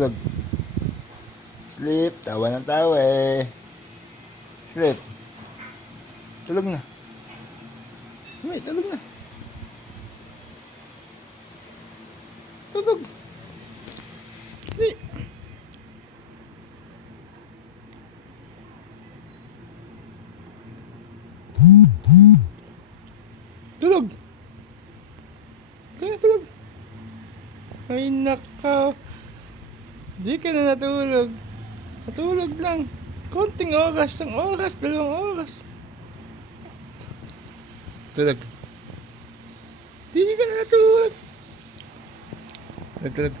Tulog. Sleep. Tawa ng tawa eh. Sleep. Tulog na. May, tulog na. Tulog. Sleep. Tulog. Kaya tulog. Ay nakaw. Di ka na natulog. Natulog lang. Konting oras. Isang oras. 2 oras. Tulog. Di ka na natulog. Tulog.